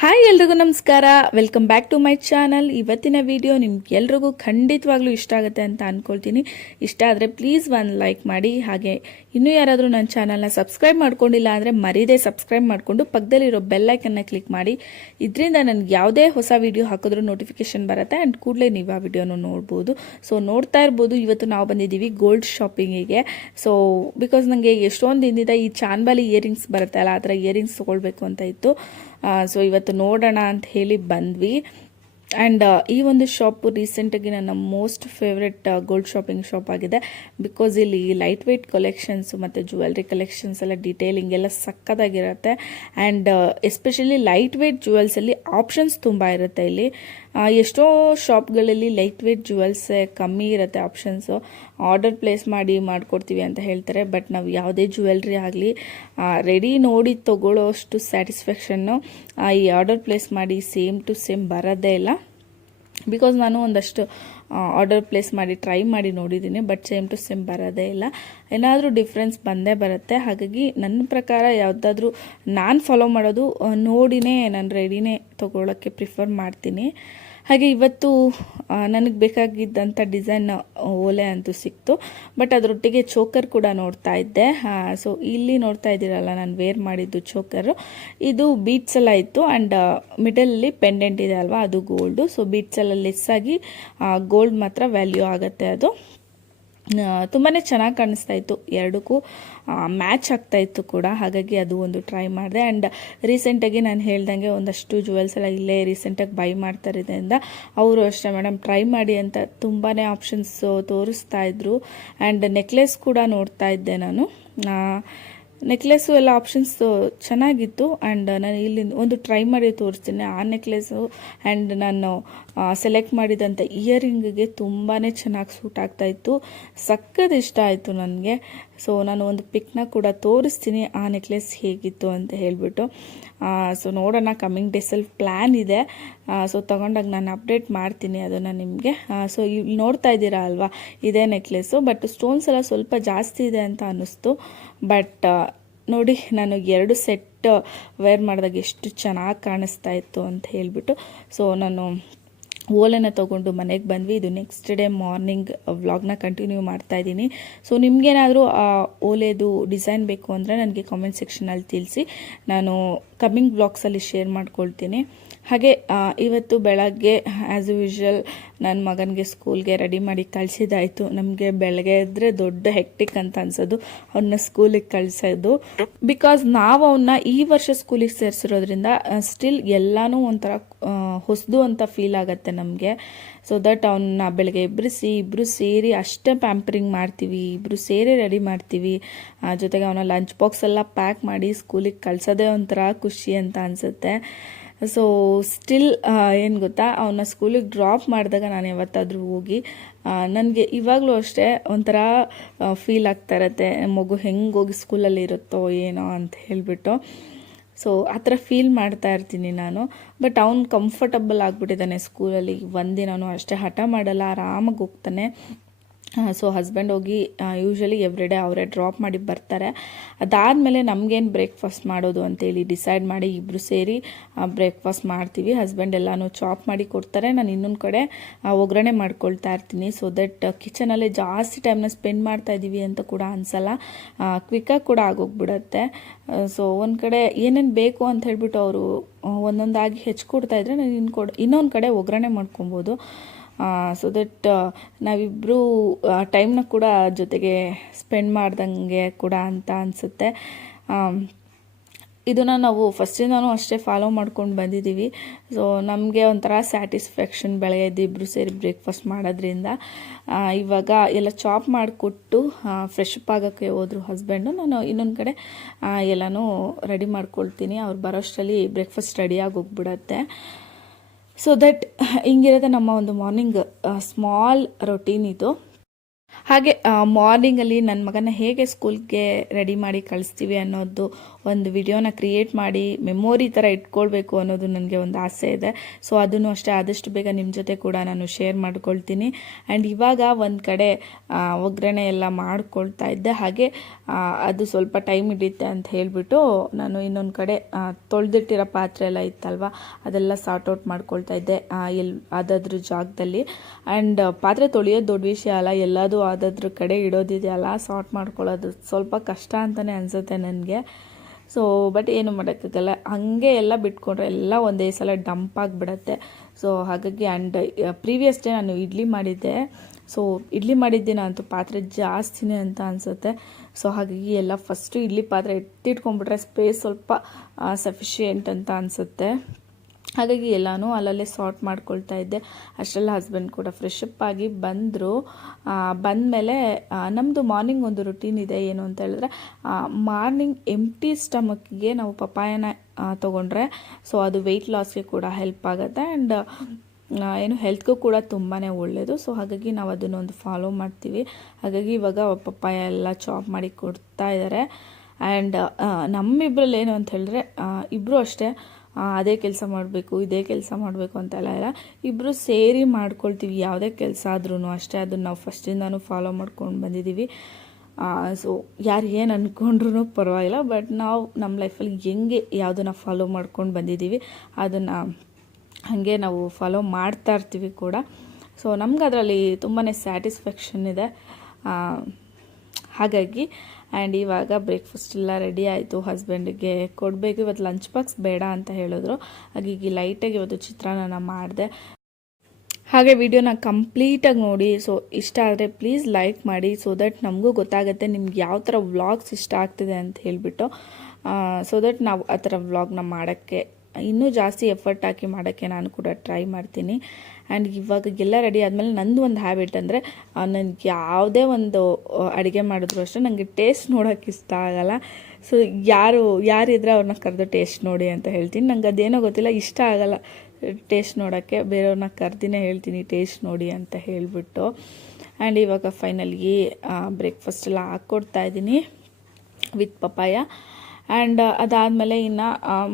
Hi ಎಲ್ರಿಗೂ ನಮಸ್ಕಾರ, welcome back to my channel. ಇವತ್ತಿನ ವಿಡಿಯೋ ನಿಮ್ಗೆಲ್ರಿಗೂ ಖಂಡಿತವಾಗ್ಲೂ ಇಷ್ಟ ಆಗುತ್ತೆ ಅಂತ ಅಂದ್ಕೊಳ್ತೀನಿ. ಇಷ್ಟ ಆದರೆ ಪ್ಲೀಸ್ ಒಂದು ಲೈಕ್ ಮಾಡಿ. ಹಾಗೆ ಇನ್ನೂ ಯಾರಾದರೂ ನನ್ನ ಚಾನಲ್ನ ಸಬ್ಸ್ಕ್ರೈಬ್ ಮಾಡ್ಕೊಂಡಿಲ್ಲ ಅಂದರೆ ಮರೀದೆ ಸಬ್ಸ್ಕ್ರೈಬ್ ಮಾಡಿಕೊಂಡು ಪಕ್ಕದಲ್ಲಿರೋ ಬೆಲ್ಲೈಕನ್ನ ಕ್ಲಿಕ್ ಮಾಡಿ. ಇದರಿಂದ ನನಗೆ ಯಾವುದೇ ಹೊಸ ವಿಡಿಯೋ ಹಾಕಿದ್ರೂ ನೋಟಿಫಿಕೇಶನ್ ಬರುತ್ತೆ ಆ್ಯಂಡ್ ಕೂಡಲೇ ನೀವು ಆ ವಿಡಿಯೋನ ನೋಡ್ಬೋದು. ಸೊ ನೋಡ್ತಾ ಇರ್ಬೋದು, ಇವತ್ತು ನಾವು ಬಂದಿದ್ದೀವಿ ಗೋಲ್ಡ್ ಶಾಪಿಂಗಿಗೆ. ಸೊ ಬಿಕಾಸ್ ನನಗೆ ಎಷ್ಟೊಂದು ದಿನದಿಂದ ಈ ಚಾನ್ಬಾಲಿ ಇಯರಿಂಗ್ಸ್ ಬರುತ್ತೆ ಅಲ್ಲ, ಆ ಥರ ಇಯರಿಂಗ್ಸ್ ತೊಗೊಳ್ಬೇಕು ಅಂತ ಇತ್ತು. ಸೊ ಇವತ್ತು ನೋಡೋಣ ಅಂತ ಹೇಳಿ ಬಂದ್ವಿ. ಆ್ಯಂಡ್ ಈ ಒಂದು ಶಾಪು ರೀಸೆಂಟಾಗಿ ನನ್ನ most favourite gold shopping shop ಆಗಿದೆ. ಬಿಕಾಸ್ ಇಲ್ಲಿ ಲೈಟ್ ವೆಯ್ಟ್ ಕಲೆಕ್ಷನ್ಸು ಮತ್ತು ಜ್ಯುವೆಲ್ರಿ ಕಲೆಕ್ಷನ್ಸ್ ಎಲ್ಲ ಡೀಟೇಲಿಂಗ್ ಎಲ್ಲ ಸಕ್ಕತ್ತಾಗಿರುತ್ತೆ. ಆ್ಯಂಡ್ ಎಸ್ಪೆಷಲಿ ಲೈಟ್ ವೆಯ್ಟ್ ಜ್ಯುವೆಲ್ಸಲ್ಲಿ ಆಪ್ಷನ್ಸ್ ತುಂಬ ಇರುತ್ತೆ ಇಲ್ಲಿ. ಎಷ್ಟೋ ಶಾಪ್ಗಳಲ್ಲಿ ಲೈಟ್ ವೆಯ್ಟ್ ಜ್ಯುವೆಲ್ಸೇ ಕಮ್ಮಿ ಇರುತ್ತೆ ಆಪ್ಷನ್ಸು. ಆರ್ಡರ್ ಪ್ಲೇಸ್ ಮಾಡಿ ಮಾಡಿಕೊಡ್ತೀವಿ ಅಂತ ಹೇಳ್ತಾರೆ, ಬಟ್ ನಾವು ಯಾವುದೇ ಜ್ಯುವೆಲ್ರಿ ಆಗಲಿ ರೆಡಿ ನೋಡಿ ತೊಗೊಳ್ಳೋ ಅಷ್ಟು ಸ್ಯಾಟಿಸ್ಫ್ಯಾಕ್ಷನ್ನು ಈ ಆರ್ಡರ್ ಪ್ಲೇಸ್ ಮಾಡಿ ಸೇಮ್ ಟು ಸೇಮ್ ಬರೋದೇ ಇಲ್ಲ. ಬಿಕಾಸ್ ನಾನು ಒಂದಷ್ಟು ಆರ್ಡರ್ ಪ್ಲೇಸ್ ಮಾಡಿ ಟ್ರೈ ಮಾಡಿ ನೋಡಿದ್ದೀನಿ, ಬಟ್ ಸೇಮ್ ಟು ಸೇಮ್ ಬರೋದೇ ಇಲ್ಲ. ಏನಾದರೂ ಡಿಫ್ರೆನ್ಸ್ ಬಂದೇ ಬರುತ್ತೆ. ಹಾಗಾಗಿ ನನ್ನ ಪ್ರಕಾರ ಯಾವುದಾದ್ರೂ ನಾನು ಫಾಲೋ ಮಾಡೋದು ನೋಡಿನೇ ನಾನು ರೆಡಿನೇ ತೊಗೊಳ್ಳೋಕ್ಕೆ ಪ್ರಿಫರ್ ಮಾಡ್ತೀನಿ. ಹಾಗೆ ಇವತ್ತು ನನಗೆ ಬೇಕಾಗಿದ್ದಂಥ ಡಿಸೈನ್ ಓಲೆ ಅಂತೂ ಸಿಕ್ತು, ಬಟ್ ಅದರೊಟ್ಟಿಗೆ ಚೋಕರ್ ಕೂಡ ನೋಡ್ತಾ ಇದ್ದೆ. ಸೊ ಇಲ್ಲಿ ನೋಡ್ತಾ ಇದ್ದೀರಲ್ಲ ನಾನು ವೇರ್ ಮಾಡಿದ್ದು ಚೋಕರು, ಇದು ಬೀಟ್ಸ್ ಎಲ್ಲ ಇತ್ತು ಆ್ಯಂಡ್ ಮಿಡಲಲ್ಲಿ ಪೆಂಡೆಂಟ್ ಇದೆ ಅಲ್ವಾ, ಅದು ಗೋಲ್ಡು. ಸೊ ಬೀಟ್ಸ್ ಎಲ್ಲ ಲೆಸ್ ಆಗಿ ಗೋಲ್ಡ್ ಮಾತ್ರ ವ್ಯಾಲ್ಯೂ ಆಗುತ್ತೆ. ಅದು ತುಂಬಾ ಚೆನ್ನಾಗಿ ಕಾಣಿಸ್ತಾ ಇತ್ತು, ಎರಡಕ್ಕೂ ಮ್ಯಾಚ್ ಆಗ್ತಾ ಇತ್ತು ಕೂಡ. ಹಾಗಾಗಿ ಅದು ಒಂದು ಟ್ರೈ ಮಾಡಿದೆ. ಆ್ಯಂಡ್ ರೀಸೆಂಟಾಗಿ ನಾನು ಹೇಳ್ದಂಗೆ ಒಂದಷ್ಟು ಜ್ಯುವೆಲ್ಸ್ ಎಲ್ಲ ಇಲ್ಲೇ ರೀಸೆಂಟಾಗಿ ಬೈ ಮಾಡ್ತಾ ಇರೋದ್ರಿಂದ ಅವರು ಅಷ್ಟೇ ಮೇಡಮ್ ಟ್ರೈ ಮಾಡಿ ಅಂತ ತುಂಬಾ ಆಪ್ಷನ್ಸ್ ತೋರಿಸ್ತಾ ಇದ್ರು. ಆ್ಯಂಡ್ ನೆಕ್ಲೆಸ್ ಕೂಡ ನೋಡ್ತಾ ಇದ್ದೆ ನಾನು. ನೆಕ್ಲೆಸ್ಸು ಎಲ್ಲ ಆಪ್ಷನ್ಸ್ ಚೆನ್ನಾಗಿತ್ತು. ಆ್ಯಂಡ್ ನಾನು ಇಲ್ಲಿ ಒಂದು ಟ್ರೈ ಮಾಡಿ ತೋರಿಸ್ತೀನಿ. ಆ ನೆಕ್ಲೆಸ್ಸು ಆ್ಯಂಡ್ ನಾನು ಸೆಲೆಕ್ಟ್ ಮಾಡಿದಂಥ ಇಯರಿಂಗಿಗೆ ತುಂಬಾ ಚೆನ್ನಾಗಿ ಸೂಟ್ ಆಗ್ತಾಯಿತ್ತು. ಸಖತ್ ಇಷ್ಟ ಆಯಿತು ನನಗೆ. ಸೊ ನಾನು ಒಂದು ಪಿಕ್ನ ಕೂಡ ತೋರಿಸ್ತೀನಿ ಆ ನೆಕ್ಲೆಸ್ ಹೇಗಿತ್ತು ಅಂತ ಹೇಳಿಬಿಟ್ಟು. ಸೊ ನೋಡೋಣ, ಕಮ್ಮಿಂಗ್ ಡೇಸಲ್ಲಿ ಪ್ಲ್ಯಾನ್ ಇದೆ. ಸೊ ತೊಗೊಂಡಾಗ ನಾನು ಅಪ್ಡೇಟ್ ಮಾಡ್ತೀನಿ ಅದನ್ನು ನಿಮಗೆ. ಸೊ ಇಲ್ಲಿ ನೋಡ್ತಾ ಇದ್ದೀರಾ ಅಲ್ವಾ, ಇದೇ ನೆಕ್ಲೆಸ್ಸು. ಬಟ್ ಸ್ಟೋನ್ಸ್ ಎಲ್ಲ ಸ್ವಲ್ಪ ಜಾಸ್ತಿ ಇದೆ ಅಂತ ಅನ್ನಿಸ್ತು. ಬಟ್ ನೋಡಿ, ನಾನು 2 ಸೆಟ್ ವೇರ್ ಮಾಡಿದಾಗ ಎಷ್ಟು ಚೆನ್ನಾಗಿ ಕಾಣಿಸ್ತಾ ಇತ್ತು ಅಂತ ಹೇಳಿಬಿಟ್ಟು. ಸೊ ನಾನು ಓಲೆನ ತೊಗೊಂಡು ಮನೆಗೆ ಬಂದ್ವಿ. ಇದು ನೆಕ್ಸ್ಟ್ ಡೇ ಮಾರ್ನಿಂಗ್ ವ್ಲಾಗ್ನ ಕಂಟಿನ್ಯೂ ಮಾಡ್ತಾ ಇದ್ದೀನಿ. ಸೊ ನಿಮಗೇನಾದರೂ ಆ ಓಲೆದು ಡಿಸೈನ್ ಬೇಕು ಅಂದರೆ ನನಗೆ ಕಾಮೆಂಟ್ ಸೆಕ್ಷನಲ್ಲಿ ತಿಳಿಸಿ, ನಾನು ಕಮ್ಮಿಂಗ್ ವ್ಲಾಗ್ಸಲ್ಲಿ ಶೇರ್ ಮಾಡ್ಕೊಳ್ತೀನಿ. ಹಾಗೆ ಇವತ್ತು ಬೆಳಗ್ಗೆ ಆ್ಯಸ್ ಯೂಶ್ವಲ್ ನನ್ನ ಮಗನಿಗೆ ಸ್ಕೂಲ್ಗೆ ರೆಡಿ ಮಾಡಿ ಕಳಿಸಿದಾಯಿತು. ನಮಗೆ ಬೆಳಗ್ಗೆ ಇದ್ದರೆ ದೊಡ್ಡ ಹೆಕ್ಟಿಕ್ ಅಂತ ಅನ್ಸೋದು ಅವನ್ನ ಸ್ಕೂಲಿಗೆ ಕಳಿಸೋದು. ಬಿಕಾಸ್ ನಾವು ಅವನ್ನ ಈ ವರ್ಷ ಸ್ಕೂಲಿಗೆ ಸೇರಿಸಿರೋದ್ರಿಂದ ಸ್ಟಿಲ್ ಎಲ್ಲನೂ ಒಂಥರ ಹೊಸದು ಅಂತ ಫೀಲ್ ಆಗುತ್ತೆ ನಮಗೆ. ಸೊ ದಟ್ ಅವನ್ನ ಬೆಳಗ್ಗೆ ಇಬ್ಬರು ಸೇರಿ ಅಷ್ಟೇ ಪ್ಯಾಂಪರಿಂಗ್ ಮಾಡ್ತೀವಿ, ಇಬ್ಬರು ಸೇರಿ ರೆಡಿ ಮಾಡ್ತೀವಿ. ಜೊತೆಗೆ ಅವನ ಲಂಚ್ ಬಾಕ್ಸ್ ಎಲ್ಲ ಪ್ಯಾಕ್ ಮಾಡಿ ಸ್ಕೂಲಿಗೆ ಕಳ್ಸೋದೇ ಒಂಥರ ಖುಷಿ ಅಂತ ಅನಿಸುತ್ತೆ. ಸೊ ಸ್ಟಿಲ್ ಏನು ಗೊತ್ತಾ, ಅವನ್ನ ಸ್ಕೂಲಿಗೆ ಡ್ರಾಪ್ ಮಾಡಿದಾಗ ನಾನು ಯಾವತ್ತಾದರೂ ಹೋಗಿ ನನಗೆ ಇವಾಗಲೂ ಅಷ್ಟೇ ಒಂಥರ ಫೀಲ್ ಆಗ್ತಾ ಇರತ್ತೆ, ಮಗು ಹೆಂಗೆ ಹೋಗಿ ಸ್ಕೂಲಲ್ಲಿ ಇರುತ್ತೋ ಏನೋ ಅಂತ ಹೇಳಿಬಿಟ್ಟು. ಸೊ ಆ ಥರ ಫೀಲ್ ಮಾಡ್ತಾ ಇರ್ತೀನಿ ನಾನು. ಬಟ್ ಅವ್ನು ಕಂಫರ್ಟಬಲ್ ಆಗಿಬಿಟ್ಟಿದ್ದಾನೆ ಸ್ಕೂಲಲ್ಲಿ. ಒಂದಿನೂ ಅಷ್ಟೇ ಹಠ ಮಾಡಲ್ಲ, ಆರಾಮಾಗಿ ಹೋಗ್ತಾನೆ. ಸೊ ಹಸ್ಬೆಂಡ್ ಹೋಗಿ ಯೂಶ್ವಲಿ ಎವ್ರಿಡೇ ಅವರೇ ಡ್ರಾಪ್ ಮಾಡಿ ಬರ್ತಾರೆ. ಅದಾದಮೇಲೆ ನಮಗೇನು ಬ್ರೇಕ್ಫಾಸ್ಟ್ ಮಾಡೋದು ಅಂತೇಳಿ ಡಿಸೈಡ್ ಮಾಡಿ ಇಬ್ಬರು ಸೇರಿ ಬ್ರೇಕ್ಫಾಸ್ಟ್ ಮಾಡ್ತೀವಿ. ಹಸ್ಬೆಂಡ್ ಎಲ್ಲನೂ ಚಾಪ್ ಮಾಡಿ ಕೊಡ್ತಾರೆ, ನಾನು ಇನ್ನೊಂದು ಕಡೆ ಒಗ್ಗರಣೆ ಮಾಡ್ಕೊಳ್ತಾ ಇರ್ತೀನಿ. ಸೊ ದಟ್ ಕಿಚನಲ್ಲೇ ಜಾಸ್ತಿ ಟೈಮ್ನ ಸ್ಪೆಂಡ್ ಮಾಡ್ತಾ ಇದ್ದೀವಿ ಅಂತ ಕೂಡ ಅನಿಸಲ್ಲ, ಕ್ವಿಕ್ಕಾಗಿ ಕೂಡ ಆಗೋಗ್ಬಿಡತ್ತೆ. ಸೊ ಒಂದು ಕಡೆ ಏನೇನು ಬೇಕು ಅಂತ ಹೇಳ್ಬಿಟ್ಟು ಅವರು ಒಂದೊಂದಾಗಿ ಹೆಚ್ಕೊಡ್ತಾ ಇದ್ರೆ ನಾನು ಇನ್ನೊಂದು ಕಡೆ ಒಗ್ಗರಣೆ ಮಾಡ್ಕೊಬೋದು. ಸೊ ದಟ್ ನಾವಿಬ್ಬರು ಟೈಮ್ನ ಕೂಡ ಜೊತೆಗೆ ಸ್ಪೆಂಡ್ ಮಾಡ್ದಂಗೆ ಕೂಡ ಅಂತ ಅನಿಸುತ್ತೆ. ಇದನ್ನು ನಾವು ಫಸ್ಟಿಂದನೂ ಅಷ್ಟೇ ಫಾಲೋ ಮಾಡ್ಕೊಂಡು ಬಂದಿದ್ದೀವಿ. ಸೊ ನಮಗೆ ಒಂಥರ ಸ್ಯಾಟಿಸ್ಫ್ಯಾಕ್ಷನ್ ಬೆಳಗ್ಗೆ ಇಬ್ಬರು ಸೇರಿ ಬ್ರೇಕ್ಫಾಸ್ಟ್ ಮಾಡೋದ್ರಿಂದ. ಇವಾಗ ಎಲ್ಲ ಚಾಪ್ ಮಾಡಿಕೊಟ್ಟು ಫ್ರೆಶ್ ಅಪ್ ಆಗೋಕ್ಕೆ ಹೋದ್ರು ಹಸ್ಬೆಂಡು. ನಾನು ಇನ್ನೊಂದು ಕಡೆ ಎಲ್ಲನೂ ರೆಡಿ ಮಾಡ್ಕೊಳ್ತೀನಿ. ಅವ್ರು ಬರೋಷ್ಟರಲ್ಲಿ ಬ್ರೇಕ್ಫಾಸ್ಟ್ ರೆಡಿಯಾಗಿ ಹೋಗ್ಬಿಡತ್ತೆ. ಸೊ ದಟ್ ಹಿಂಗಿರುತ್ತೆ ನಮ್ಮ ಒಂದು ಮಾರ್ನಿಂಗ್ ಸ್ಮಾಲ್ ರೊಟೀನ್ ಇದು. ಹಾಗೆ ಮಾರ್ನಿಂಗಲ್ಲಿ ನನ್ನ ಮಗನ ಹೇಗೆ ಸ್ಕೂಲ್ಗೆ ರೆಡಿ ಮಾಡಿ ಕಳಿಸ್ತೀವಿ ಅನ್ನೋದು ಒಂದು ವಿಡಿಯೋನ ಕ್ರಿಯೇಟ್ ಮಾಡಿ ಮೆಮೊರಿ ಥರ ಇಟ್ಕೊಳ್ಬೇಕು ಅನ್ನೋದು ನನಗೆ ಒಂದು ಆಸೆ ಇದೆ. ಸೊ ಅದನ್ನು ಅಷ್ಟೇ ಆದಷ್ಟು ಬೇಗ ನಿಮ್ಮ ಜೊತೆ ಕೂಡ ನಾನು ಶೇರ್ ಮಾಡ್ಕೊಳ್ತೀನಿ. ಆ್ಯಂಡ್ ಇವಾಗ ಒಂದು ಕಡೆ ಒಗ್ಗರಣೆ ಎಲ್ಲ ಮಾಡ್ಕೊಳ್ತಾ ಇದ್ದೆ. ಹಾಗೆ ಅದು ಸ್ವಲ್ಪ ಟೈಮ್ ಹಿಡಿಯುತ್ತೆ ಅಂತ ಹೇಳಿಬಿಟ್ಟು ನಾನು ಇನ್ನೊಂದು ಕಡೆ ತೊಳೆದಿಟ್ಟಿರೋ ಪಾತ್ರೆ ಎಲ್ಲ ಇತ್ತಲ್ವ ಅದೆಲ್ಲ ಸಾರ್ಟ್ ಔಟ್ ಮಾಡ್ಕೊಳ್ತಾ ಇದ್ದೆ ಅದಾದ್ರ ಜಾಗದಲ್ಲಿ. ಆ್ಯಂಡ್ ಪಾತ್ರೆ ತೊಳೆಯೋದು ದೊಡ್ಡ ವಿಷಯ ಅಲ್ಲ, ಎಲ್ಲದೂ ಅದಾದ್ರ ಕಡೆ ಇಡೋದಿದೆಯಲ್ಲ, ಸಾರ್ಟ್ ಮಾಡ್ಕೊಳ್ಳೋದು ಸ್ವಲ್ಪ ಕಷ್ಟ ಅಂತಲೇ ಅನಿಸುತ್ತೆ ನನಗೆ. ಸೊ ಬಟ್ ಏನು ಮಾಡೋಕ್ಕಾಗಲ್ಲ, ಹಾಗೆ ಎಲ್ಲ ಬಿಟ್ಕೊಂಡ್ರೆ ಎಲ್ಲ ಒಂದೇ ಸಲ ಡಂಪ್ ಆಗಿಬಿಡತ್ತೆ. ಸೊ ಹಾಗಾಗಿ ಆ್ಯಂಡ್ ಪ್ರೀವಿಯಸ್ ಡೇ ನಾನು ಇಡ್ಲಿ ಮಾಡಿದ್ದೆ. ಸೊ ಇಡ್ಲಿ ಮಾಡಿದ್ದಿನ ಅಂತೂ ಪಾತ್ರೆ ಜಾಸ್ತಿನೇ ಅಂತ ಅನಿಸುತ್ತೆ. ಸೊ ಹಾಗಾಗಿ ಎಲ್ಲ ಫಸ್ಟು ಇಡ್ಲಿ ಪಾತ್ರೆ ಎತ್ತಿಟ್ಕೊಂಡ್ಬಿಟ್ರೆ ಸ್ಪೇಸ್ ಸ್ವಲ್ಪ ಸಫಿಷಿಯೆಂಟ್ ಅಂತ ಅನಿಸುತ್ತೆ. ಹಾಗಾಗಿ ಎಲ್ಲನೂ ಅಲ್ಲಲ್ಲೇ ಸಾರ್ಟ್ ಮಾಡ್ಕೊಳ್ತಾ ಇದ್ದೆ. ಅಷ್ಟೆಲ್ಲ ಹಸ್ಬೆಂಡ್ ಕೂಡ ಫ್ರೆಶ್ ಅಪ್ ಆಗಿ ಬಂದರು. ಬಂದಮೇಲೆ ನಮ್ಮದು ಮಾರ್ನಿಂಗ್ ಒಂದು ರುಟೀನ್ ಇದೆ. ಏನು ಅಂತ ಹೇಳಿದ್ರೆ ಮಾರ್ನಿಂಗ್ ಎಂಟಿ ಸ್ಟಮಕ್ಗೆ ನಾವು ಪಪಾಯನ ತೊಗೊಂಡ್ರೆ ಸೊ ಅದು ವೆಯ್ಟ್ ಲಾಸ್ಗೆ ಕೂಡ ಹೆಲ್ಪ್ ಆಗುತ್ತೆ ಆ್ಯಂಡ್ ಏನು ಹೆಲ್ತ್ಗೂ ಕೂಡ ತುಂಬಾ ಒಳ್ಳೆಯದು. ಸೊ ಹಾಗಾಗಿ ನಾವು ಅದನ್ನೊಂದು ಫಾಲೋ ಮಾಡ್ತೀವಿ. ಹಾಗಾಗಿ ಇವಾಗ ಪಪ್ಪಾಯ ಎಲ್ಲ ಚಾಪ್ ಮಾಡಿ ಕೊಡ್ತಾ ಇದ್ದಾರೆ. ಆ್ಯಂಡ್ ನಮ್ಮಿಬ್ಬರಲ್ಲಿ ಏನು ಅಂತ ಹೇಳಿದ್ರೆ ಇಬ್ಬರು ಅಷ್ಟೇ ಅದೇ ಕೆಲಸ ಮಾಡಬೇಕು ಇದೇ ಕೆಲಸ ಮಾಡಬೇಕು ಅಂತೆಲ್ಲ ಇಲ್ಲ, ಇಬ್ಬರು ಸೇರಿ ಮಾಡ್ಕೊಳ್ತೀವಿ ಯಾವುದೇ ಕೆಲಸ ಆದ್ರೂ ಅಷ್ಟೇ. ಅದನ್ನು ನಾವು ಫಸ್ಟಿಂದನೂ ಫಾಲೋ ಮಾಡ್ಕೊಂಡು ಬಂದಿದ್ದೀವಿ. ಸೊ ಯಾರು ಏನು ಅಂದ್ಕೊಂಡ್ರೂ ಪರವಾಗಿಲ್ಲ, ಬಟ್ ನಾವು ನಮ್ಮ ಲೈಫಲ್ಲಿ ಹೆಂಗೆ ಯಾವುದನ್ನು ಫಾಲೋ ಮಾಡ್ಕೊಂಡು ಬಂದಿದ್ದೀವಿ ಅದನ್ನು ಹಾಗೆ ನಾವು ಫಾಲೋ ಮಾಡ್ತಾ ಇರ್ತೀವಿ ಕೂಡ. ಸೊ ನಮ್ಗೆ ಅದರಲ್ಲಿ ತುಂಬಾ ಸ್ಯಾಟಿಸ್ಫ್ಯಾಕ್ಷನ್ ಇದೆ. ಹಾಗಾಗಿ ಆ್ಯಂಡ್ ಇವಾಗ ಬ್ರೇಕ್ಫಾಸ್ಟ್ ಎಲ್ಲ ರೆಡಿ ಆಯಿತು. ಹಸ್ಬೆಂಡಿಗೆ ಕೊಡಬೇಕು, ಇವತ್ತು ಲಂಚ್ ಬಾಕ್ಸ್ ಬೇಡ ಅಂತ ಹೇಳಿದ್ರು. ಹಾಗಾಗಿ ಲೈಟಾಗಿ ಇವತ್ತು ಚಿತ್ರಾನ್ನ ಮಾಡಿದೆ. ಹಾಗೆ ವಿಡಿಯೋನ ಕಂಪ್ಲೀಟಾಗಿ ನೋಡಿ. ಸೊ ಇಷ್ಟ ಆದರೆ ಪ್ಲೀಸ್ ಲೈಕ್ ಮಾಡಿ, ಸೊ ದಟ್ ನಮಗೂ ಗೊತ್ತಾಗುತ್ತೆ ನಿಮ್ಗೆ ಯಾವ ಥರ ವ್ಲಾಗ್ಸ್ ಇಷ್ಟ ಆಗ್ತಿದೆ ಅಂತ ಹೇಳಿಬಿಟ್ಟು. ಸೊ ದಟ್ ನಾವು ಆ ಥರ ವ್ಲಾಗ್ನ ಮಾಡೋಕ್ಕೆ ಇನ್ನೂ ಜಾಸ್ತಿ ಎಫರ್ಟ್ ಹಾಕಿ ಮಾಡೋಕ್ಕೆ ನಾನು ಕೂಡ ಟ್ರೈ ಮಾಡ್ತೀನಿ. ಆ್ಯಂಡ್ ಇವಾಗ ಎಲ್ಲ ರೆಡಿ ಆದಮೇಲೆ ನಂದು ಒಂದು ಹ್ಯಾಬಿಟ್ ಅಂದರೆ ನನಗೆ ಯಾವುದೇ ಒಂದು ಅಡುಗೆ ಮಾಡಿದ್ರು ಅಷ್ಟೇ ನನಗೆ ಟೇಸ್ಟ್ ನೋಡೋಕ್ಕೆ ಇಷ್ಟ ಆಗಲ್ಲ. ಸೊ ಯಾರಿದ್ರೆ ಅವ್ರನ್ನ ಕರೆದು ಟೇಸ್ಟ್ ನೋಡಿ ಅಂತ ಹೇಳ್ತೀನಿ. ನಂಗೆ ಅದೇನೋ ಗೊತ್ತಿಲ್ಲ, ಇಷ್ಟ ಆಗಲ್ಲ ಟೇಸ್ಟ್ ನೋಡೋಕ್ಕೆ. ಬೇರೆಯವ್ರನ್ನ ಕರೆದಿನೇ ಹೇಳ್ತೀನಿ ಟೇಸ್ಟ್ ನೋಡಿ ಅಂತ ಹೇಳಿಬಿಟ್ಟು. ಆ್ಯಂಡ್ ಇವಾಗ ಫೈನಲ್ಗಿ ಬ್ರೇಕ್ಫಾಸ್ಟ್ ಎಲ್ಲ ಹಾಕ್ಕೊಡ್ತಾ ಇದ್ದೀನಿ ವಿತ್ ಪಪಾಯ. ಆ್ಯಂಡ್ ಅದಾದಮೇಲೆ ಇನ್ನು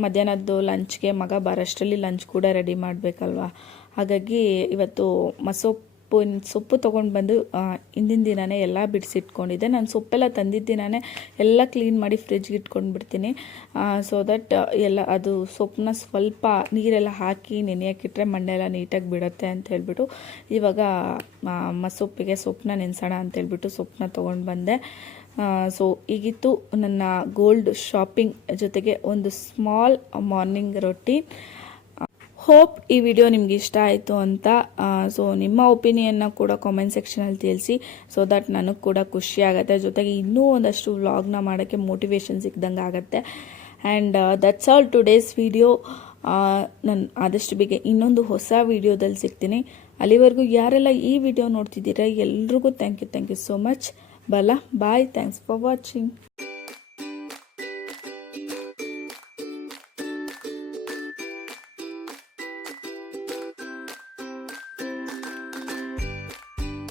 ಮಧ್ಯಾಹ್ನದ್ದು ಲಂಚ್ಗೆ ಮಗ ಬರೋಷ್ಟರಲ್ಲಿ ಲಂಚ್ ಕೂಡ ರೆಡಿ ಮಾಡಬೇಕಲ್ವ. ಹಾಗಾಗಿ ಇವತ್ತು ಸೊಪ್ಪು ತೊಗೊಂಡು ಬಂದು ಹಿಂದಿನ ದಿನವೇ ಎಲ್ಲ ಬಿಡಿಸಿಟ್ಕೊಂಡಿದ್ದೆ. ನಾನು ಸೊಪ್ಪೆಲ್ಲ ತಂದಿದ್ದ ದಿನವೇ ಎಲ್ಲ ಕ್ಲೀನ್ ಮಾಡಿ ಫ್ರಿಜ್ಗೆ ಇಟ್ಕೊಂಡ್ಬಿಡ್ತೀನಿ. ಸೊ ದಟ್ ಎಲ್ಲ ಅದು ಸೊಪ್ಪನ್ನ ಸ್ವಲ್ಪ ನೀರೆಲ್ಲ ಹಾಕಿ ನೆನೆಯೋಕ್ಕಿಟ್ರೆ ಮಣ್ಣೆಲ್ಲ ನೀಟಾಗಿ ಬಿಡುತ್ತೆ ಅಂತ ಹೇಳ್ಬಿಟ್ಟು ಇವಾಗ ಸೊಪ್ಪನ್ನ ನೆನೆಸೋಣ ಅಂತೇಳ್ಬಿಟ್ಟು ಸೊಪ್ಪನ್ನ ತೊಗೊಂಡು ಬಂದೆ. ಸೊ ಈಗಿತ್ತು ನನ್ನ ಗೋಲ್ಡ್ ಶಾಪಿಂಗ್ ಜೊತೆಗೆ ಒಂದು ಸ್ಮಾಲ್ ಮಾರ್ನಿಂಗ್ ರೊಟೀನ್. ಹೋಪ್ ಈ ವಿಡಿಯೋ ನಿಮ್ಗೆ ಇಷ್ಟ ಆಯಿತು ಅಂತ. ಸೊ ನಿಮ್ಮ ಒಪಿನಿಯನ್ನ ಕೂಡ ಕಾಮೆಂಟ್ ಸೆಕ್ಷನಲ್ಲಿ ತಿಳಿಸಿ, ಸೊ ದಟ್ ನನಗೆ ಕೂಡ ಖುಷಿ ಆಗುತ್ತೆ. ಜೊತೆಗೆ ಇನ್ನೂ ಒಂದಷ್ಟು ವ್ಲಾಗ್ನ ಮಾಡೋಕ್ಕೆ ಮೋಟಿವೇಶನ್ ಸಿಕ್ದಂಗೆ ಆಗುತ್ತೆ. And that's all today's video. ನಾನು ಆದಷ್ಟು ಬೇಗ ಇನ್ನೊಂದು ಹೊಸ ವಿಡಿಯೋದಲ್ಲಿ ಸಿಗ್ತೀನಿ. ಅಲ್ಲಿವರೆಗೂ ಯಾರೆಲ್ಲ ಈ ವಿಡಿಯೋ ನೋಡ್ತಿದ್ದೀರಾ ಎಲ್ರಿಗೂ thank you so much. Bye. Thanks for watching.